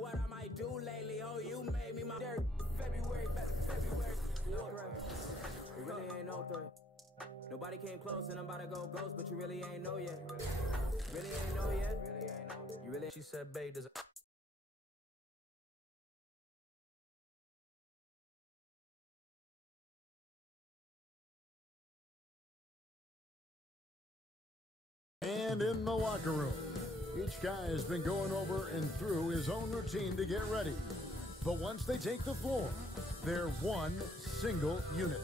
what I might do lately. Oh, you made me my February, February. No threat. It really ain't no threat. Nobody came close and I'm about to go ghost, but you really ain't know yet. Really ain't know yet. Really ain't know. You really. She said, babe, does it. And in the locker room, each guy has been going over and through his own routine to get ready. But once they take the floor, they're one single unit.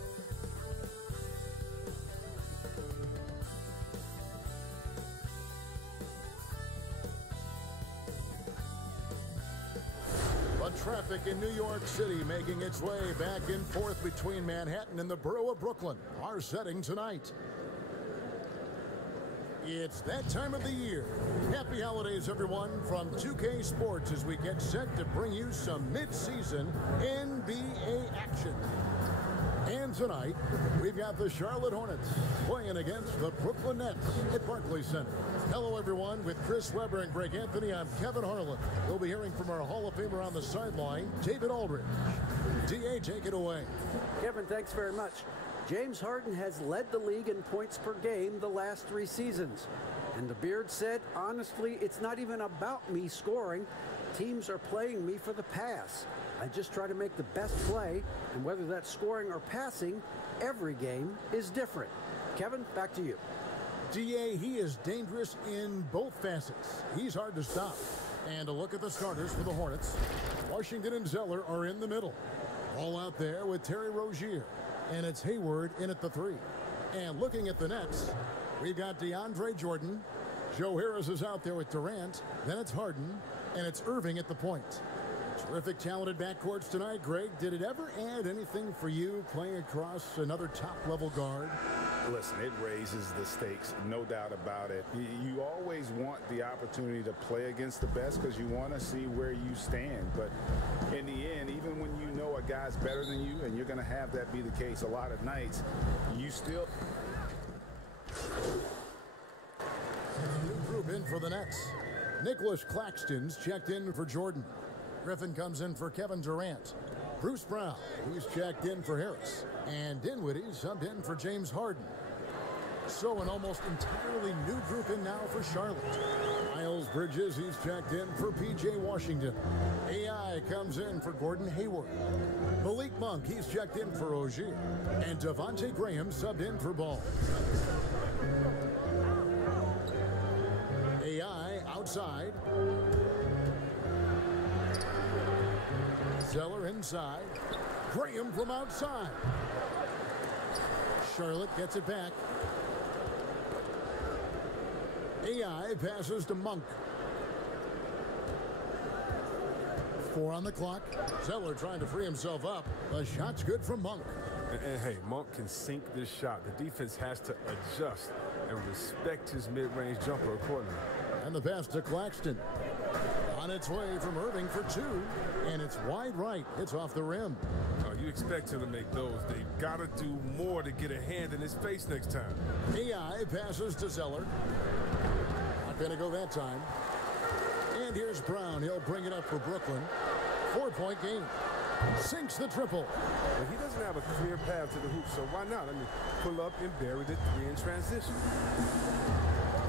But traffic in New York City making its way back and forth between Manhattan and the borough of Brooklyn. Our setting tonight. It's that time of the year. Happy holidays, everyone, from 2K Sports as we get set to bring you some mid-season NBA action. And tonight, we've got the Charlotte Hornets playing against the Brooklyn Nets at Barclays Center. Hello, everyone. With Chris Webber and Greg Anthony, I'm Kevin Harlan. We'll be hearing from our Hall of Famer on the sideline, David Aldridge. DA, take it away. Kevin, thanks very much. James Harden has led the league in points per game the last 3 seasons. And the Beard said, honestly, it's not even about me scoring. Teams are playing me for the pass. I just try to make the best play, and whether that's scoring or passing, every game is different. Kevin, back to you. DA, he is dangerous in both facets. He's hard to stop. And a look at the starters for the Hornets. Washington and Zeller are in the middle. All out there with Terry Rozier. And it's Hayward in at the 3. And looking at the Nets, we've got DeAndre Jordan. Joe Harris is out there with Durant. Then it's Harden. And it's Irving at the point. Terrific, talented backcourts tonight. Greg, did it ever add anything for you playing across another top-level guard? Listen, it raises the stakes, no doubt about it. You always want the opportunity to play against the best because you want to see where you stand. But in the end, even when you know a guy's better than you, and you're going to have that be the case a lot of nights, you still... New group in for the Nets. Nicholas Claxton's checked in for Jordan. Griffin comes in for Kevin Durant. Bruce Brown, he's checked in for Harris. And Dinwiddie subbed in for James Harden. So an almost entirely new group in now for Charlotte. Miles Bridges, he's checked in for P.J. Washington. AI comes in for Gordon Hayward. Malik Monk, he's checked in for Ogier. And Devontae Graham subbed in for Ball. AI outside. Zeller inside. Graham from outside. Charlotte gets it back. AI passes to Monk. 4 on the clock. Zeller trying to free himself up. The shot's good from Monk. And hey, Monk can sink this shot. The defense has to adjust and respect his mid-range jumper accordingly. And the pass to Claxton. On its way from Irving for 2. And it's wide right. It's off the rim. You expect him to make those. They've got to do more to get a hand in his face next time. AI passes to Zeller. Not going to go that time. And here's Brown. He'll bring it up for Brooklyn. 4-point game. Sinks the triple. But he doesn't have a clear path to the hoop, so why not? I mean, pull up and bury the 3 in transition.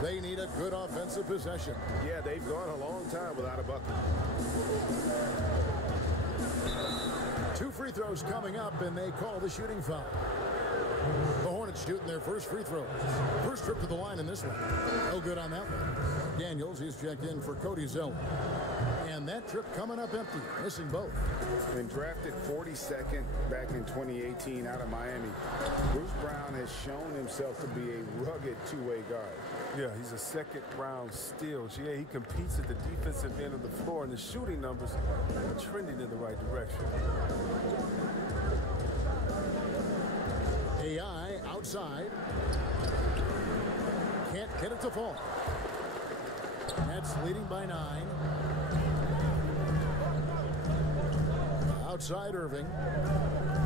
They need a good offensive possession. Yeah, they've gone a long time without a bucket. 2 free throws coming up, and they call the shooting foul. The Hornets shooting their first free throw. First trip to the line in this one. No good on that one. Daniels, he's checked in for Cody Zeller. And that trip coming up empty, missing both. Been drafted 42nd back in 2018 out of Miami. Bruce Brown has shown himself to be a rugged two-way guard. Yeah, he's a second-round steal. Yeah, he competes at the defensive end of the floor, and the shooting numbers are trending in the right direction. AI outside. Can't get it to fall. Nets leading by 9. Outside Irving.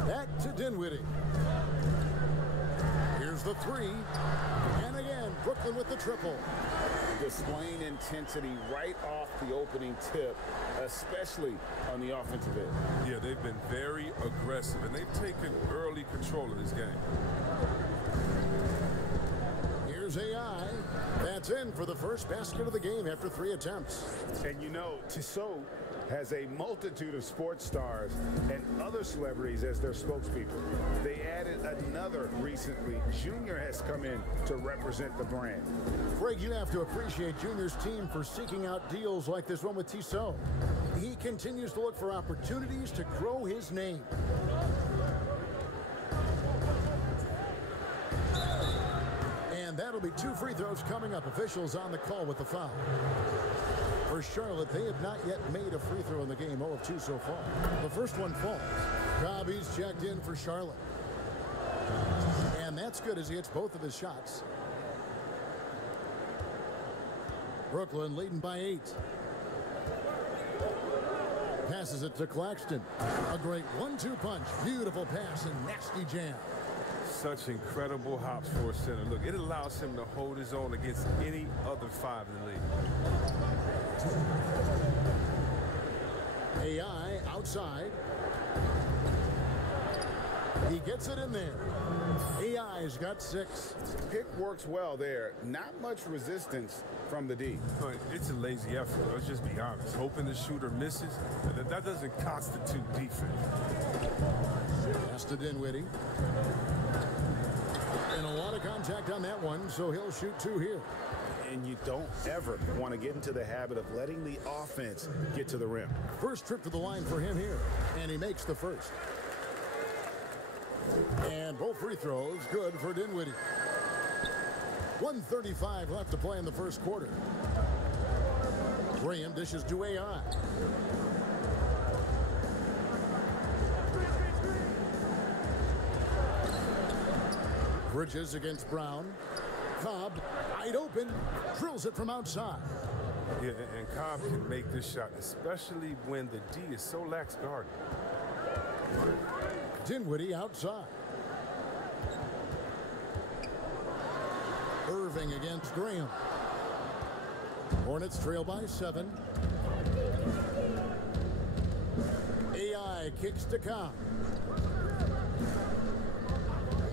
Back to Dinwiddie. Here's the 3. And again. Brooklyn with the triple. Displaying intensity right off the opening tip, especially on the offensive end. Yeah, they've been very aggressive, and they've taken early control of this game. Here's AI. That's in for the first basket of the game after 3 attempts. And you know, Tissot has a multitude of sports stars and other celebrities as their spokespeople. They added another recently. Junior has come in to represent the brand. Greg, you have to appreciate Junior's team for seeking out deals like this one with Tissot. He continues to look for opportunities to grow his name. And that'll be 2 free throws coming up. Officials on the call with the foul. For Charlotte, they have not yet made a free throw in the game, 0 of 2 so far. The first one falls. Cobb's checked in for Charlotte. And that's good as he hits both of his shots. Brooklyn leading by 8. Passes it to Claxton. A great 1-2 punch. Beautiful pass and nasty jam. Such incredible hops for a center. Look, it allows him to hold his own against any other 5 in the league. AI outside. He gets it in there. AI's got 6. Pick works well there. Not much resistance from the D. But it's a lazy effort. Let's just be honest. Hoping the shooter misses, that doesn't constitute defense. Pass to Dinwiddie. And a lot of contact on that one, so he'll shoot 2 here. And you don't ever want to get into the habit of letting the offense get to the rim. First trip to the line for him here, and he makes the first. And both free throws good for Dinwiddie. 1:35 left to play in the first quarter. Graham dishes to AI. Bridges against Brown. Cobb, wide open, drills it from outside. Yeah, and Cobb can make this shot, especially when the D is so lax guarded. Dinwiddie outside. Irving against Graham. Hornets trail by 7. AI kicks to Cobb.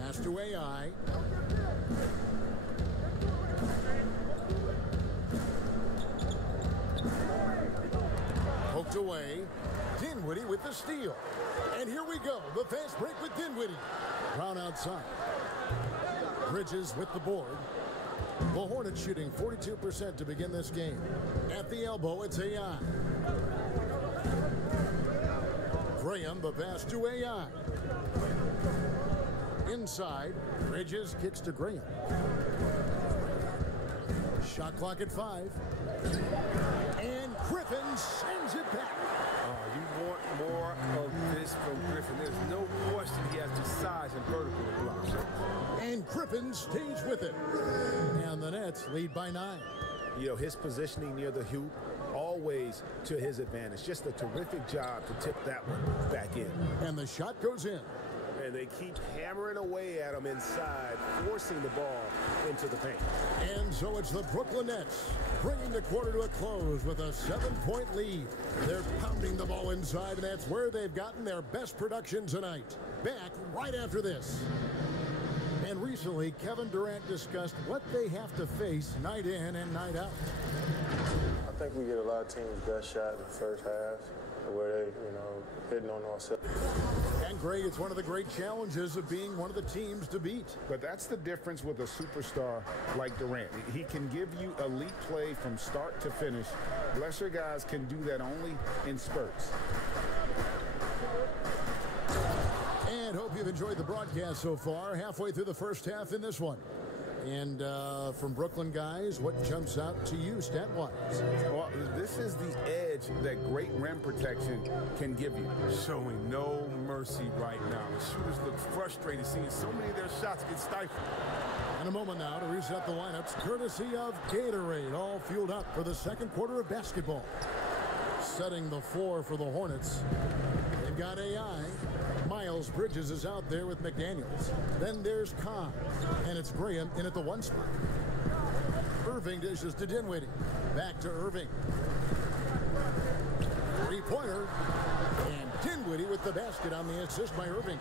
Pass to AI. Poked away. Dinwiddie with the steal. And here we go. The fast break with Dinwiddie. Brown outside. Bridges with the board. The Hornets shooting 42% to begin this game. At the elbow, it's AI. Graham, the pass to AI. Inside, Bridges kicks to Graham. Shot clock at 5. And Griffin sends it back. You want more of this from Griffin. There's no question he has the size and vertical to block shots. And Griffin stays with it. And the Nets lead by 9. You know, his positioning near the hoop, always to his advantage. Just a terrific job to tip that one back in. And the shot goes in. And they keep hammering away at him inside, forcing the ball into the paint. And so it's the Brooklyn Nets bringing the quarter to a close with a 7-point lead. They're pounding the ball inside, and that's where they've gotten their best production tonight. Back right after this. And recently, Kevin Durant discussed what they have to face night in and night out. I think we get a lot of teams' best shot in the first half, where they, hitting on ourselves. And Greg, it's one of the great challenges of being one of the teams to beat. But that's the difference with a superstar like Durant. He can give you elite play from start to finish. Lesser guys can do that only in spurts. And hope you've enjoyed the broadcast so far. Halfway through the first half in this one. And from Brooklyn guys, what jumps out to you stat-wise? Well, this is the edge that great rim protection can give you. Showing no mercy right now. The shooters look frustrated seeing so many of their shots get stifled. In a moment now to reset the lineups, courtesy of Gatorade, all fueled up for the second quarter of basketball. Setting the floor for the Hornets. They've got AI. Miles Bridges is out there with McDaniels. Then there's Cobb. And it's Graham in at the 1 spot. Irving dishes to Dinwiddie. Back to Irving. Three-pointer. And Dinwiddie with the basket on the assist by Irving.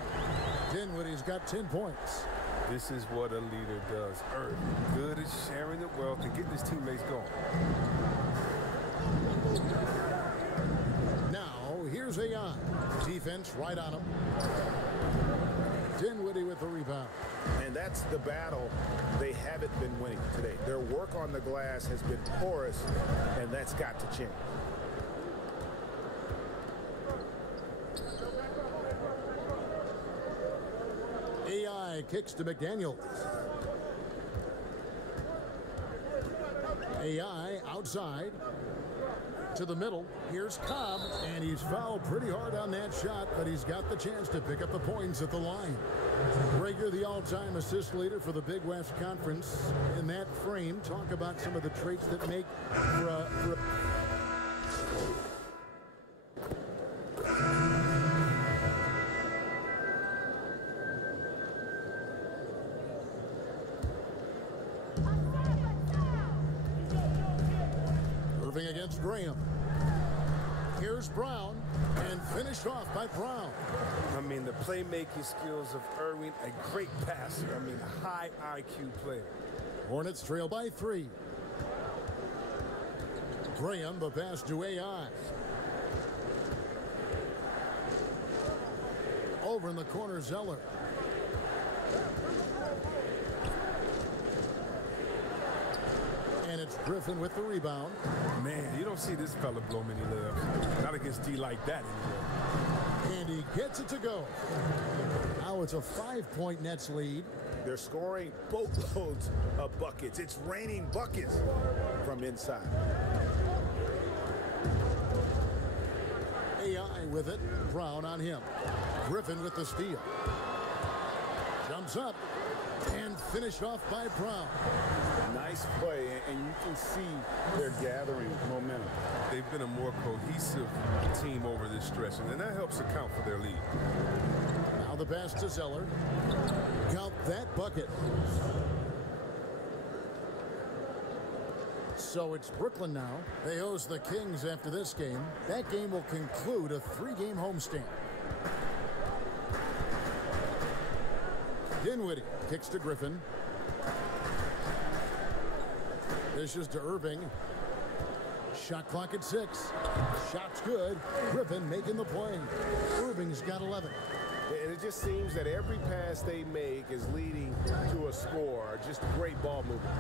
Dinwiddie's got 10 points. This is what a leader does. Irving, good at sharing the wealth and getting his teammates going. Now, here's AI. Defense right on him. Dinwiddie with the rebound. And that's the battle they haven't been winning today. Their work on the glass has been porous, and that's got to change. AI kicks to McDaniels. AI outside to the middle. Here's Cobb, and he's fouled pretty hard on that shot, but he's got the chance to pick up the points at the line. Rager, the all-time assist leader for the Big West Conference. In that frame, talk about some of the traits that make for a Irving against Graham. Here's Brown, and finished off by Brown. I mean, the playmaking skills of Irving, a great passer. I mean, a high IQ player. Hornets trail by 3. Graham, the pass to AI. Over in the corner, Zeller. And it's Griffin with the rebound. Man, you don't see this fella blow many layups. Not against D like that anymore. And he gets it to go. Now it's a 5-point Nets lead. They're scoring boatloads of buckets. It's raining buckets from inside. AI with it. Brown on him. Griffin with the steal. Jumps up and finished off by Brown. Nice play, and you can see they're gathering momentum. They've been a more cohesive team over this stretch, and that helps account for their lead. Now the pass to Zeller. Count that bucket. So it's Brooklyn now. They host the Kings after this game. That game will conclude a 3-game homestand. Dinwiddie kicks to Griffin. Dishes to Irving. Shot clock at 6. Shot's good. Griffin making the play. Irving's got 11. And it just seems that every pass they make is leading to a score. Just great ball movement.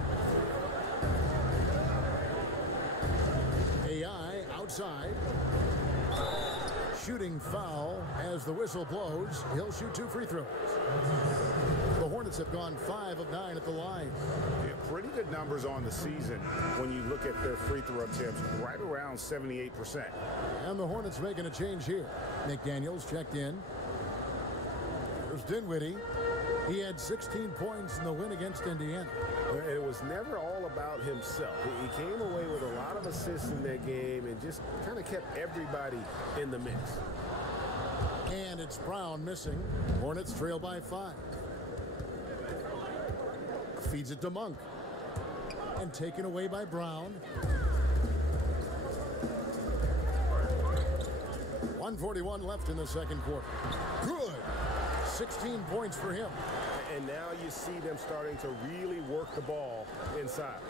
AI outside. Shooting foul as the whistle blows. He'll shoot 2 free throws. The Hornets have gone 5 of 9 at the line. Yeah, pretty good numbers on the season when you look at their free throw attempts, right around 78%. And the Hornets making a change here. McDaniels checked in. There's Dinwiddie. He had 16 points in the win against Indiana. It was never all about himself. He came away with a lot of assists in that game and just kind of kept everybody in the mix. And it's Brown missing. Hornets trail by 5. Feeds it to Monk. And taken away by Brown. 1:41 left in the second quarter. Good. 16 points for him. And now you see them starting to really work the ball inside.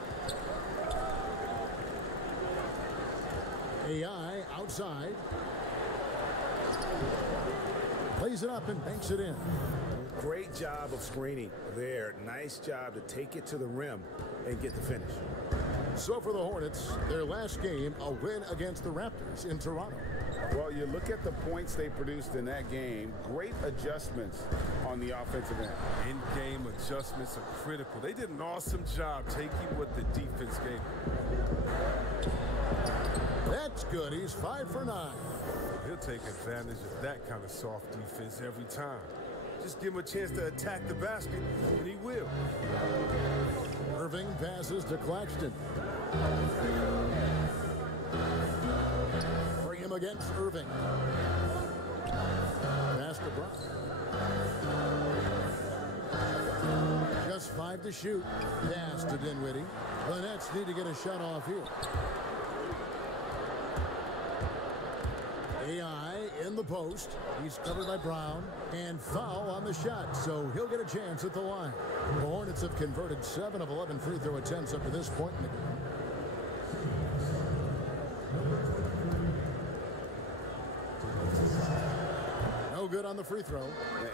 AI outside. Plays it up and banks it in. Great job of screening there. Nice job to take it to the rim and get the finish. So for the Hornets, their last game, a win against the Raptors in Toronto. Well, you look at the points they produced in that game. Great adjustments on the offensive end. In-game adjustments are critical. They did an awesome job taking what the defense gave. That's good. He's 5 for 9. He'll take advantage of that kind of soft defense every time. Just give him a chance to attack the basket, and he will. Irving passes to Claxton. Bring him against Irving. Pass to Brown. Just 5 to shoot. Pass to Dinwiddie. The Nets need to get a shot off here. AI in the post. He's covered by Brown. And foul on the shot, so he'll get a chance at the line. The Hornets have converted 7 of 11 free throw attempts up to this point in the game. No good on the free throw.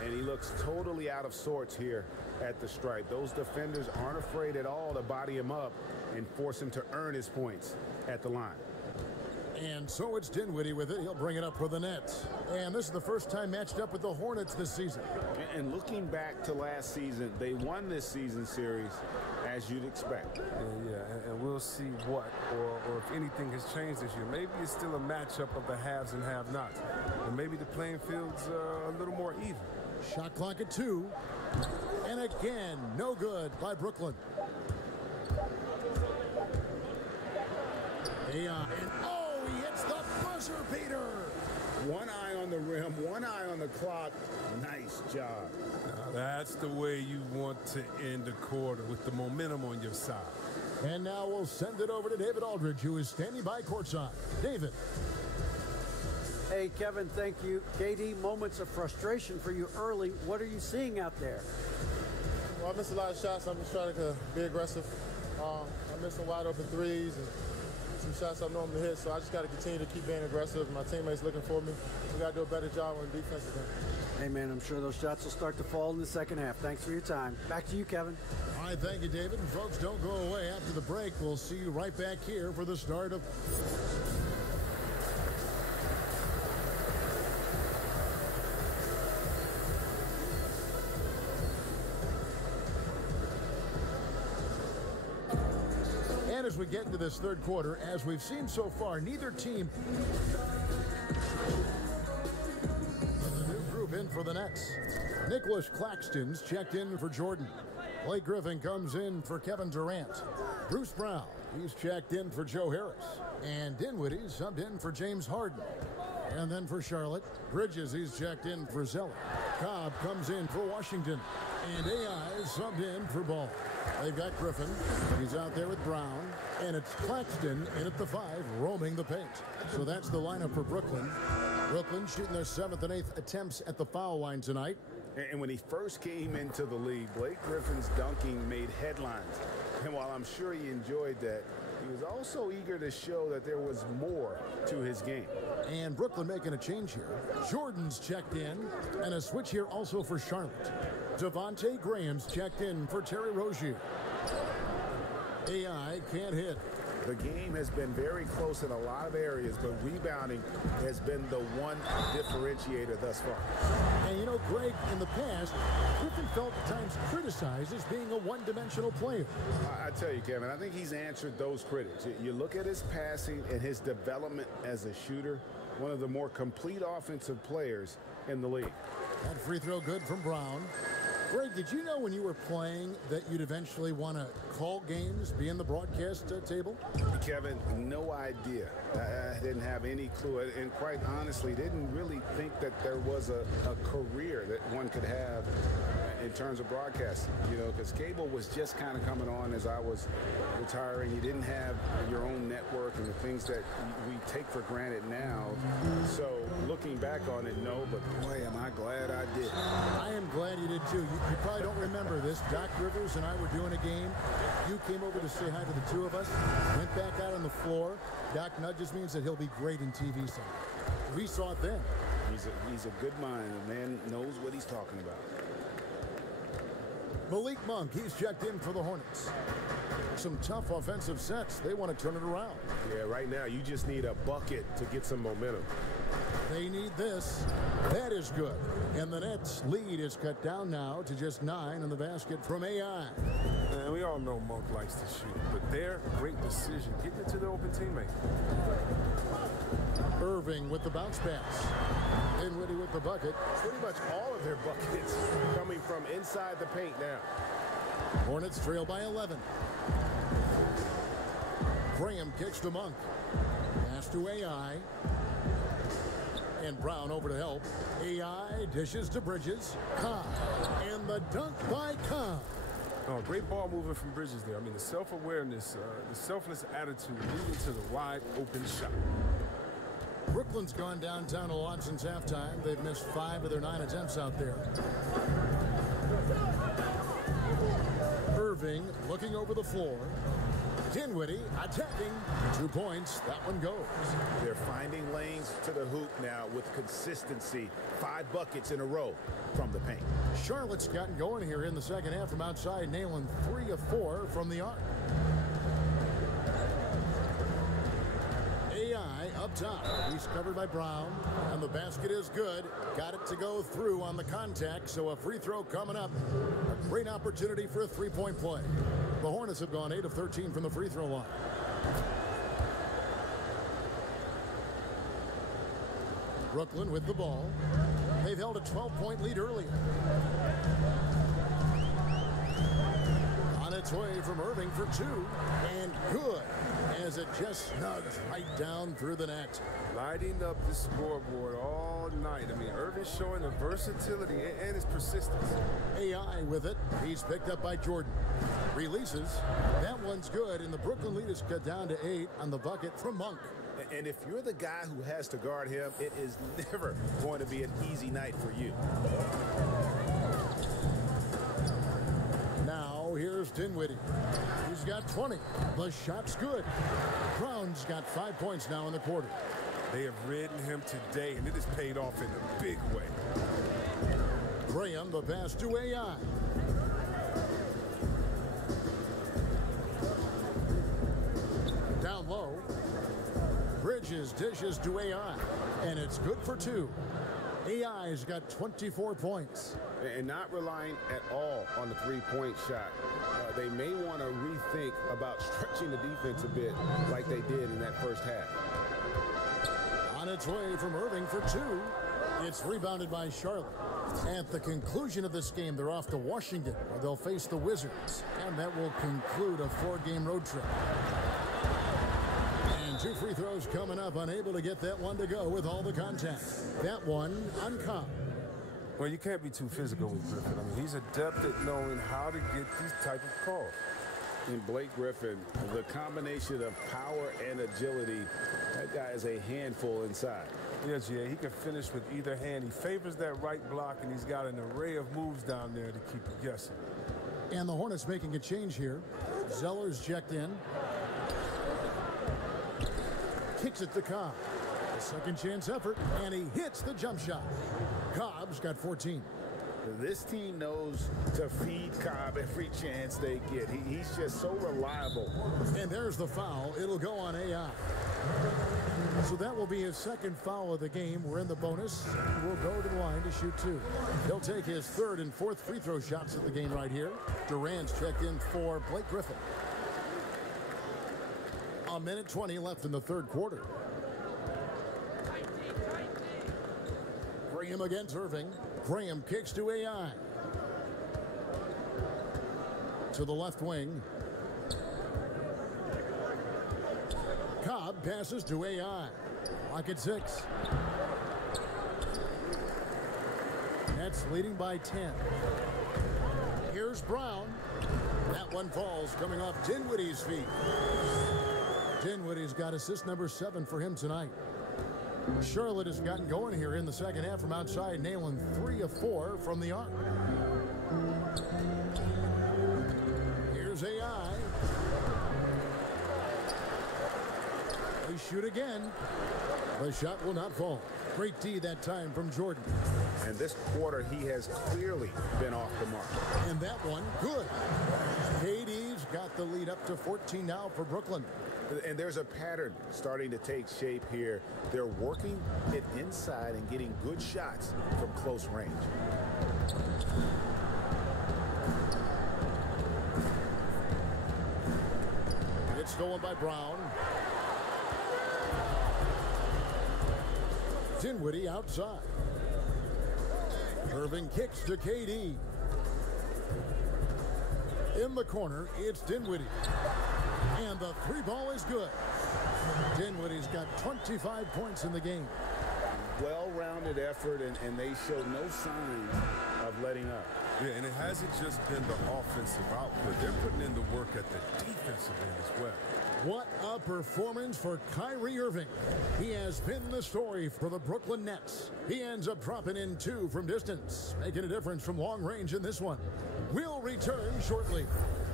And he looks totally out of sorts here at the stripe. Those defenders aren't afraid at all to body him up and force him to earn his points at the line. And so it's Dinwiddie with it. He'll bring it up for the Nets. And this is the first time matched up with the Hornets this season. And looking back to last season, they won this season series as you'd expect. And we'll see what or if anything has changed this year. Maybe it's still a matchup of the haves and have-nots. And maybe the playing field's a little more even. Shot clock at 2. And again, no good by Brooklyn. AI. And he hits the buzzer beater. One eye on the rim, one eye on the clock. Nice job. Now that's the way you want to end a quarter, with the momentum on your side. And now we'll send it over to David Aldridge, who is standing by courtside. David. Hey, Kevin, thank you. KD, moments of frustration for you early. What are you seeing out there? Well, I missed a lot of shots. I'm just trying to be aggressive. I missed some wide open threes and some shots I normally hit, so I just got to continue to keep being aggressive. My teammates looking for me. We got to do a better job on defense again. Hey, man, I'm sure those shots will start to fall in the second half. Thanks for your time. Back to you, Kevin. All right, thank you, David. And folks, don't go away. After the break, we'll see you right back here for the start of... And as we get into this third quarter, as we've seen so far, neither team... The new group in for the Nets. Nicholas Claxton's checked in for Jordan. Blake Griffin comes in for Kevin Durant. Bruce Brown, he's checked in for Joe Harris. And Dinwiddie subbed in for James Harden. And then for Charlotte, Bridges, he's checked in for Zeller. Cobb comes in for Washington. And AI is subbed in for Ball. They've got Griffin. He's out there with Brown. And it's Claxton in at the 5, roaming the paint. So that's the lineup for Brooklyn. Brooklyn shooting their 7th and 8th attempts at the foul line tonight. And when he first came into the league, Blake Griffin's dunking made headlines. And while I'm sure he enjoyed that, he was also eager to show that there was more to his game. And Brooklyn making a change here. Jordan's checked in, and a switch here also for Charlotte. Devontae Graham's checked in for Terry Rozier. AI can't hit. The game has been very close in a lot of areas, but rebounding has been the one differentiator thus far. And you know, Greg, in the past, Griffin felt at times criticized as being a one-dimensional player. I tell you, Kevin, I think he's answered those critics. You look at his passing and his development as a shooter, one of the more complete offensive players in the league. That free throw good from Brown. Greg, did you know when you were playing that you'd eventually want to call games, be in the broadcast table? Kevin, no idea. I didn't have any clue. And quite honestly, didn't really think that there was a career that one could have in terms of broadcasting, you know, because cable was just kind of coming on as I was retiring. You didn't have your own network and the things that we take for granted now. So looking back on it, no, but boy, am I glad I did. I am glad you did too. You probably don't remember this. Doc Rivers and I were doing a game. You came over to say hi to the two of us, went back out on the floor. Doc nudges me and said he'll be great in TV someday. We saw it then. He's a good mind. The man knows what he's talking about. Malik Monk, he's checked in for the Hornets. Some tough offensive sets. They want to turn it around. Yeah, right now you just need a bucket to get some momentum. They need this. That is good. And the Nets' lead is cut down now to just 9 in the basket from AI. And we all know Monk likes to shoot, but their great decision, getting it to the open teammate. Irving with the bounce pass. Dinwiddie with the bucket. Pretty much all of their buckets coming from inside the paint now. Hornets trail by 11. Graham kicks to Monk. Pass to AI. And Brown over to help. AI dishes to Bridges. Cobb. And the dunk by Cobb. Oh, great ball movement from Bridges there. I mean, the self-awareness, the selfless attitude leading to the wide-open shot. Brooklyn's gone downtown a lot since halftime. They've missed 5 of their 9 attempts out there. Irving looking over the floor. Dinwiddie attacking. 2 points. That one goes. They're finding lanes to the hoop now with consistency. 5 buckets in a row from the paint. Charlotte's gotten going here in the second half from outside, nailing 3 of 4 from the arc. AI up top. He's covered by Brown, and the basket is good. Got it to go through on the contact, so a free throw coming up. A great opportunity for a three-point play. The Hornets have gone 8 of 13 from the free throw line. Brooklyn with the ball. They've held a 12-point lead earlier. On its way from Irving for 2, and good, as it just snugs right down through the net. Lighting up the scoreboard all night. I mean, Irving showing the versatility and his persistence. AI with it. He's picked up by Jordan. Releases. That one's good, and the Brooklyn lead is cut down to 8 on the bucket from Monk. And if you're the guy who has to guard him, it is never going to be an easy night for you. Now here's Dinwiddie. He's got 20. The shot's good. Brown's got 5 points now in the quarter. They have ridden him today, and it has paid off in a big way. Graham, the pass to AI. Down low. Bridges dishes to AI, and it's good for 2. AI's got 24 points. And not relying at all on the three-point shot. They may want to rethink about stretching the defense a bit like they did in that first half. On its way from Irving for 2. It's rebounded by Charlotte. At the conclusion of this game, they're off to Washington, where they'll face the Wizards. And that will conclude a 4-game road trip. And 2 free throws coming up, unable to get that one to go with all the contact. That one on Cobb. Well, you can't be too physical with Griffin. I mean, he's adept at knowing how to get these type of calls. And Blake Griffin, the combination of power and agility, that guy is a handful inside. Yes, yeah, he can finish with either hand. He favors that right block, and he's got an array of moves down there to keep you guessing. And the Hornets making a change here. Zeller's checked in. Kicks it to Cobb. A second chance effort, and he hits the jump shot. Cobb's got 14. This team knows to feed Cobb every chance they get. He's just so reliable. And there's the foul. It'll go on AI. So that will be his second foul of the game. We're in the bonus. We'll go to the line to shoot 2. He'll take his 3rd and 4th free throw shots of the game right here. Durant's checked in for Blake Griffin. A minute 20 left in the 3rd quarter. Graham against Irving. Graham kicks to AI. To the left wing. Cobb passes to AI. Clock at 6. Nets leading by 10. Here's Brown. That one falls, coming off Dinwiddie's feet. Dinwiddie's got assist number 7 for him tonight. Charlotte has gotten going here in the second half from outside, nailing 3 of 4 from the arc. Here's AI. They shoot again. The shot will not fall. Great D that time from Jordan. And this quarter, he has clearly been off the mark. And that one, good. KD's got the lead up to 14 now for Brooklyn. And there's a pattern starting to take shape here. They're working it inside and getting good shots from close range. It's stolen by Brown. Dinwiddie outside. Irving kicks to KD. In the corner, it's Dinwiddie. And the 3 ball is good. Dinwiddie's got 25 points in the game. Well-rounded well-rounded effort, and they show no signs of letting up. Yeah, and it hasn't just been the offensive output. They're putting in the work at the defensive end as well. What a performance for Kyrie Irving. He has been the story for the Brooklyn Nets. He ends up dropping in 2 from distance, making a difference from long range in this one. We'll return shortly.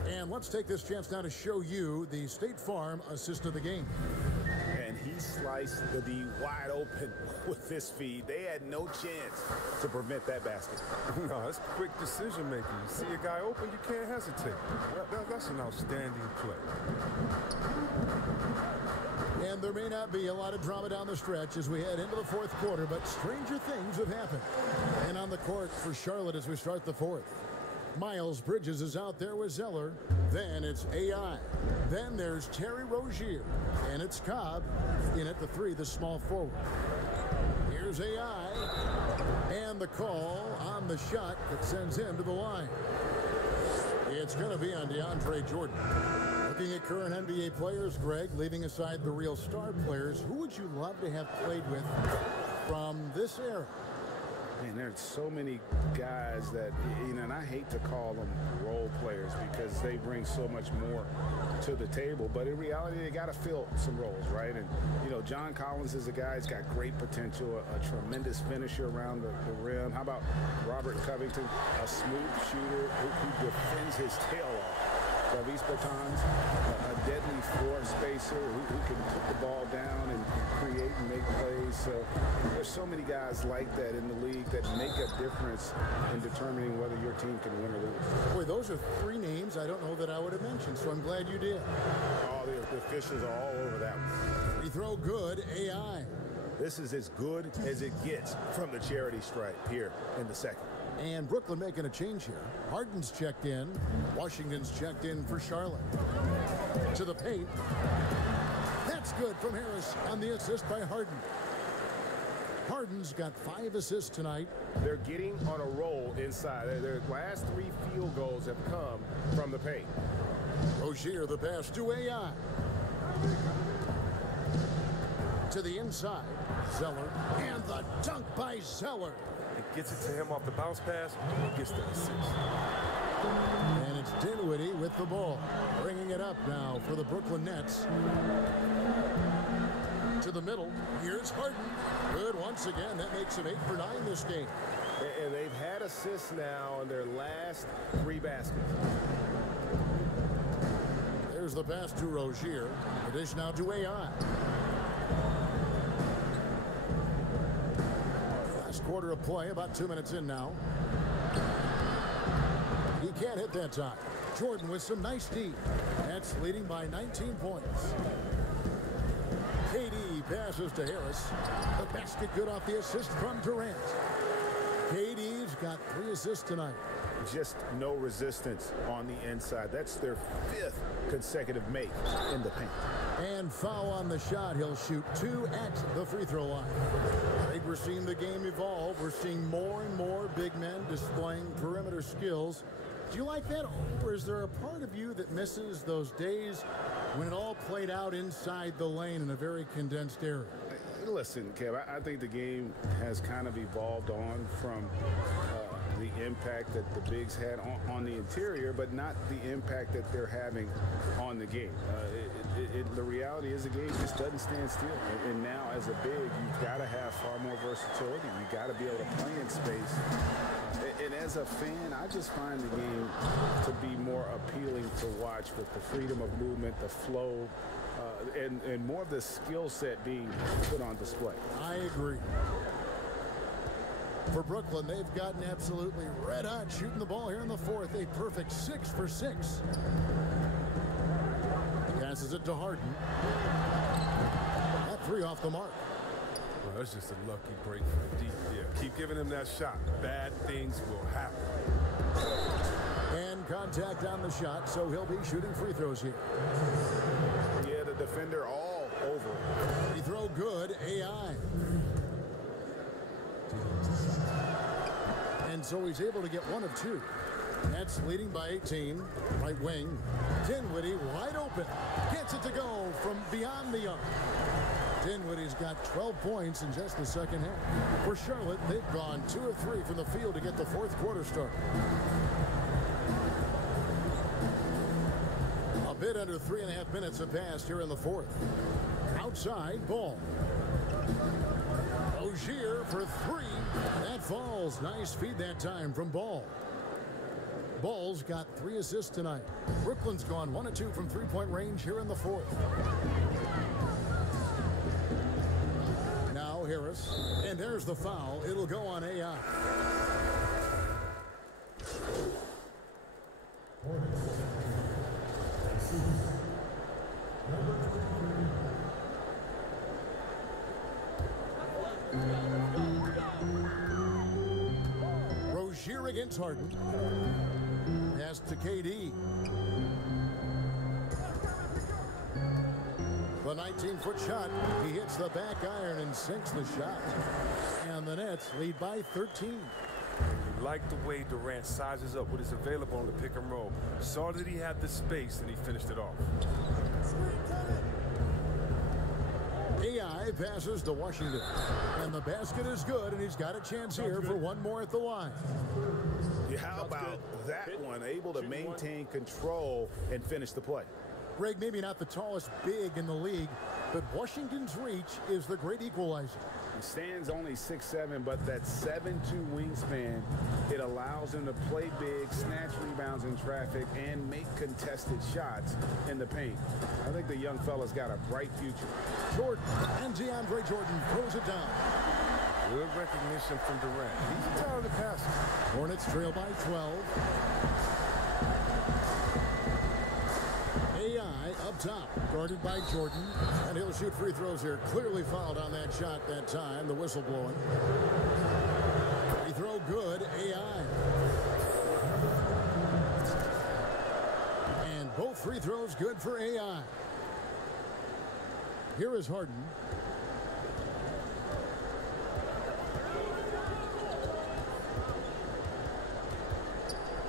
And let's take this chance now to show you the State Farm assist of the game. And he sliced the D wide open with this feed. They had no chance to prevent that basket. No, that's quick decision making. You see a guy open, you can't hesitate. That's an outstanding play. And there may not be a lot of drama down the stretch as we head into the fourth quarter, but stranger things have happened. And on the court for Charlotte as we start the fourth. Miles Bridges is out there with Zeller. Then it's AI. Then there's Terry Rozier. And it's Cobb in at the 3, the small forward. Here's AI. And the call on the shot that sends him to the line. It's going to be on DeAndre Jordan. Looking at current NBA players, Greg, leaving aside the real star players, who would you love to have played with from this era? Man, there's so many guys that, and I hate to call them role players because they bring so much more to the table. But in reality, they got to fill some roles, right? And, John Collins is a guy who's got great potential, a tremendous finisher around the rim. How about Robert Covington, a smooth shooter who defends his tail off? Travis Bertans, a deadly floor spacer who can put the ball down and create and make plays. So there's so many guys like that in the league that make a difference in determining whether your team can win or lose. Boy, those are 3 names I don't know that I would have mentioned, so I'm glad you did. Oh, the officials are all over that one. Free throw good, AI. This is as good as it gets from the charity stripe here in the second. And Brooklyn making a change here. Harden's checked in. Washington's checked in for Charlotte. To the paint. That's good from Harris on the assist by Harden. Harden's got 5 assists tonight. They're getting on a roll inside. Their last 3 field goals have come from the paint. Rozier, the pass to AI. To the inside. Zeller. And the dunk by Zeller. It gets it to him off the bounce pass. He gets the assist. And it's Dinwiddie with the ball. Bringing it up now for the Brooklyn Nets. To the middle. Here's Harden. Good once again. That makes him 8 for 9 this game. And they've had assists now in their last 3 baskets. There's the pass to Rozier. The dish now to AI. Quarter of play, about 2 minutes in now. He can't hit that time. Jordan with some nice D. That's leading by 19 points. KD passes to Harris. The basket good off the assist from Durant. KD's got 3 assists tonight. Just no resistance on the inside. That's their 5th consecutive make in the paint. And foul on the shot. He'll shoot 2 at the free throw line. I think we're seeing the game evolve. We're seeing more and more big men displaying perimeter skills. Do you like that? Or is there a part of you that misses those days when it all played out inside the lane in a very condensed area? Listen, Kev, I think the game has kind of evolved on from the impact that the bigs had on the interior, but not the impact that they're having on the game. The reality is the game just doesn't stand still. And now as a big, you've got to have far more versatility. You've got to be able to play in space. And as a fan, I just find the game to be more appealing to watch with the freedom of movement, the flow, and more of the skill set being put on display. I agree. For Brooklyn, they've gotten absolutely red hot shooting the ball here in the fourth. A perfect 6 for 6. Passes it to Harden. That 3 off the mark. Well, that's just a lucky break for the D. Yeah, keep giving him that shot. Bad things will happen. And contact on the shot, so he'll be shooting free throws here. Yeah, the defender all over. Free throw good, AI. And so he's able to get 1 of 2. Nets leading by 18. Right wing. Dinwiddie wide open. Gets it to go from beyond the arc. Dinwiddie's got 12 points in just the second half. For Charlotte, they've gone 2 of 3 from the field to get the fourth quarter started. A bit under 3.5 minutes have passed here in the fourth. Outside, Ball. Ogier for 3. That falls. Nice feed that time from Ball. Ball's got 3 assists tonight. Brooklyn's gone 1 of 2 from three-point range here in the fourth. Now Harris, and there's the foul. It'll go on AI. Rozier against Harden. Pass to KD. The 19-foot shot. He hits the back iron and sinks the shot. And the Nets lead by 13. You like the way Durant sizes up what is available on the pick and roll. Saw that he had the space and he finished it off. AI passes to Washington. And the basket is good, and he's got a chance here for one more at the line. Yeah, how about that one? Able to maintain control and finish the play. Greg, maybe not the tallest big in the league, but Washington's reach is the great equalizer. He stands only 6'7", but that 7'2" wingspan, it allows him to play big, snatch rebounds in traffic, and make contested shots in the paint. I think the young fella's got a bright future. Jordan, and DeAndre Jordan throws it down. Good recognition from Durant. He's a talented passer. Hornets trail by 12. AI up top, guarded by Jordan, and he'll shoot free throws here. Clearly fouled on that shot that time, the whistle blowing. Free throw good, AI. And both free throws good for AI. Here is Harden.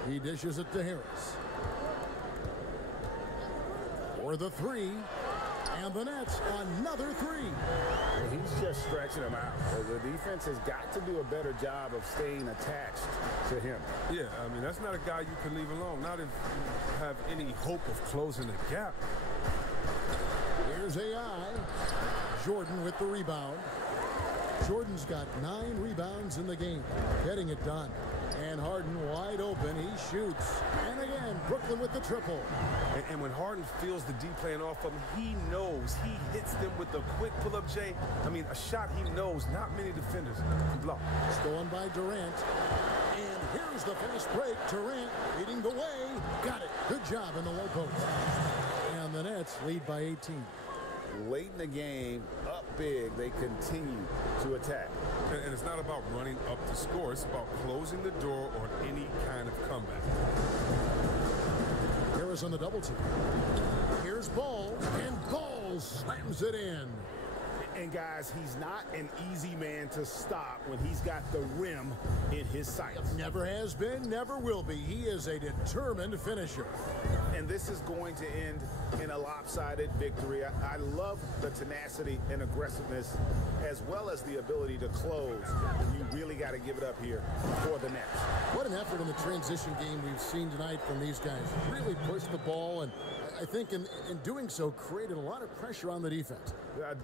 He dishes it to Harris. For the 3, and the Nets another 3. He's just stretching them out. The defense has got to do a better job of staying attached to him. Yeah, I mean, that's not a guy you can leave alone, not if you have any hope of closing the gap. Here's AI. Jordan with the rebound. Jordan's got 9 rebounds in the game, getting it done. And Harden wide open, he shoots. And again, Brooklyn with the triple. And when Harden feels the D playing off of him, he knows. He hits them with a quick pull-up, Jay. I mean, a shot he knows not many defenders can block. Stolen by Durant. And here's the fast break. Durant leading the way. Got it. Good job in the low post. And the Nets lead by 18. Late in the game, up big, they continue to attack. And it's not about running up the score. It's about closing the door on any kind of comeback. Harris on the double team. Here's Ball, and Ball slams it in. And guys, he's not an easy man to stop when he's got the rim in his sights. Never has been, never will be. He is a determined finisher. And this is going to end in a lopsided victory. I love the tenacity and aggressiveness, as well as the ability to close. You really got to give it up here for the Nets. What an effort in the transition game we've seen tonight from these guys. Really pushed the ball, and I think in doing so created a lot of pressure on the defense.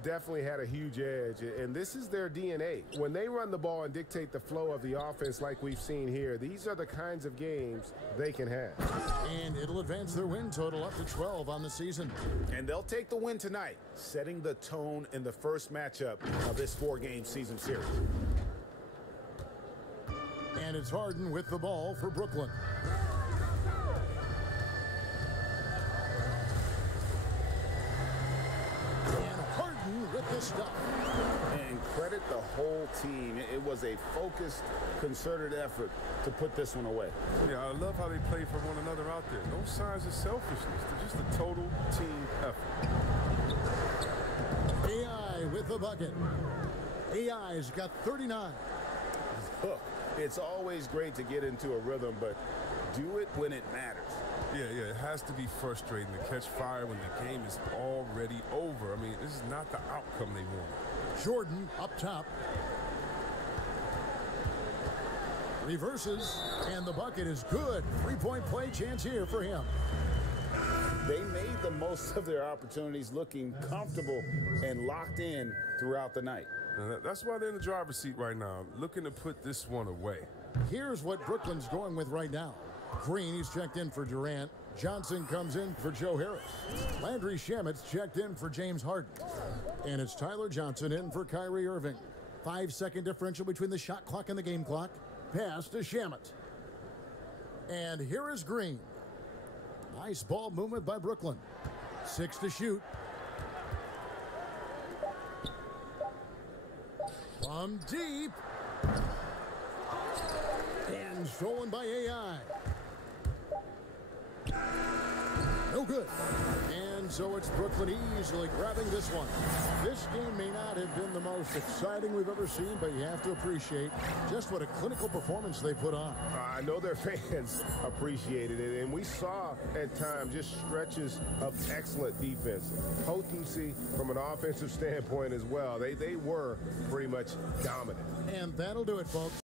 Definitely had a huge edge, and this is their DNA. When they run the ball and dictate the flow of the offense like we've seen here, these are the kinds of games they can have. And it'll advance their win total up to 12 on the season. And they'll take the win tonight, setting the tone in the first matchup of this 4-game season series. And it's Harden with the ball for Brooklyn. With the stuff. And credit the whole team. It was a focused, concerted effort to put this one away. Yeah, I love how they play for one another out there. No signs of selfishness. They're just a total team effort. AI with the bucket. AI's got 39. Look, it's always great to get into a rhythm, but do it when it matters. Yeah, it has to be frustrating to catch fire when the game is already over. I mean, this is not the outcome they want. Jordan up top. Reverses, and the bucket is good. Three-point play chance here for him. They made the most of their opportunities, looking comfortable and locked in throughout the night. That's why they're in the driver's seat right now, looking to put this one away. Here's what Brooklyn's going with right now. Green, he's checked in for Durant. Johnson comes in for Joe Harris. Landry Shamet's checked in for James Harden. And it's Tyler Johnson in for Kyrie Irving. 5-second differential between the shot clock and the game clock. Pass to Shamet. And here is Green. Nice ball movement by Brooklyn. 6 to shoot. From deep. And stolen by AI. No good. And so it's Brooklyn easily grabbing this one. This game may not have been the most exciting we've ever seen, but you have to appreciate just what a clinical performance they put on. I know their fans appreciated it, and we saw at times just stretches of excellent defense. Potency from an offensive standpoint as well. They were pretty much dominant. And that'll do it, folks.